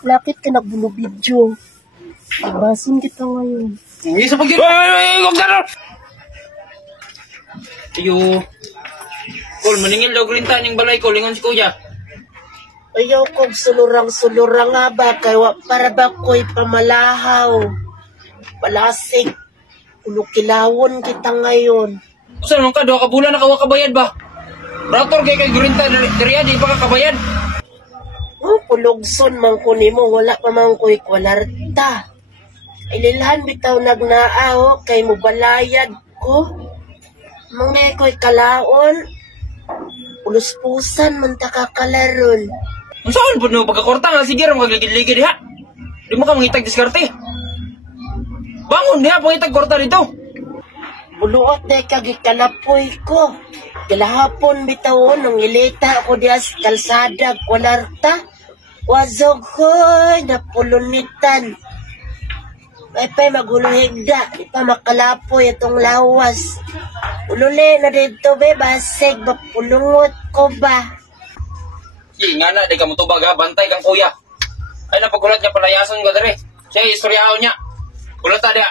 Lakit ka nagbulubidyo. Ibasin kita ngayon. Isa pag yun. Huwag na rin. Iyo. Kol, maningil daw grintan yung balay ko. Lingon si kuya. Ayaw kong sulurang-sulurang nga ba? Kaya para ba ko'y pamalahaw? Palasig. Ulukilawon kita ngayon. Saan naman ka? 2 ka bulan nakawa kabayad ba? Rator kay grintan. Dariya, di pa ka kabayad. Oh, pulugson man ko nimo. Wala pa man ko'y kwalarta. Ililhan bitaw nagnaaho kay mo balayad ko. Mga ko'y kalaon. Uluspusan man ta kakalaron. Saan po nung pagkakorta nga? Sige, magligid-ligid ha. Di mo ka mangitag diskarte. Bangon niya, pangitag korta dito. Buluot na kagikalapoy ko. Kilahapon bitawon nung ilita ako diya sa kalsada kwalarta. Wazog ko'y napulunitan. May pa'y maguluhigda. Di pa makalapoy itong lawas. Ululi na dito be, basig, mapulungot ko ba? Sige nga na, di ka mo tubag ha. Bantay kang kuya. Ay napagulat niya palayasan ka dali. Siya istoryaho niya. Ulat na diya.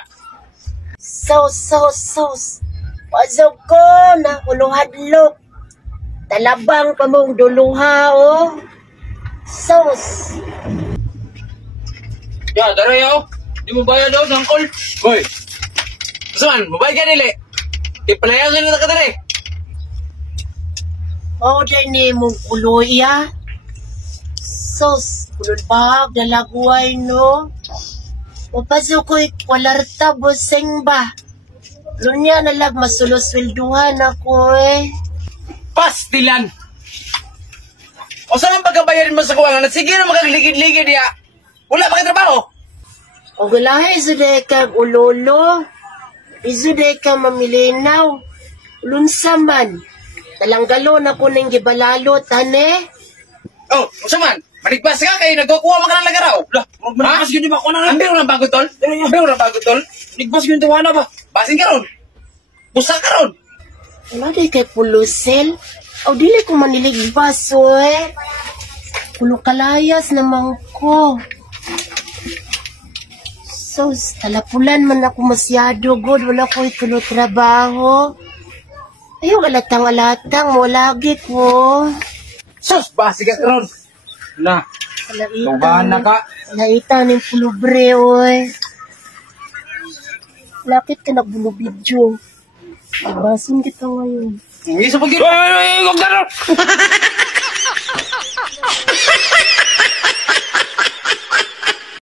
Sos. Wazog ko na uluhadlok. Talabang pa mong duluha, oh. Sos. Ya, daray ako. Di mo bayad daw sa angkol. Hoy. Saan? Mabayad ka nili. Di palayasan na ka dali. Oh, dyan ni mong kuloya. Sos. Kulod ba? Dalaguay, no? Mapasok ko'y kwalarta, buseng ba? Lunya nalag masulos-wilduhan ako eh. Pastilan! O saan ang pagkabayarin mo sa kuwangan? At sige na magagligid-ligid ya. Wala pa kayo trabaho? O gulahe, isuday kang ulolo. Isuday kang mamilinaw. Lunsa man. Talanggalo na ko ng gibalalot, hane? Oh, o man? Manigpas ka kayo, nagkukuha mo ka ng lagaraw. Manigpas yun, di ba? Ambil mo ng bago, tol. Ambil mo ng bago, tol. Manigpas yun, tiwana ba? Basin ka ron. Busa ka ron. Wala di kay pulusel. O dili ko maniligbas, eh. Pulukalayas naman ko. Sos, talapulan man ako masyado, God. Wala ko itulo trabaho. Ayaw, alatang-alatang mo lagi ko. Sos, basi ka ron. Na, tubahan na ka. Laita ng pulubre, oy. Lakit ka nagbulubidyo. Ibasin kita ngayon. Isa pag yun. Huwag na ron.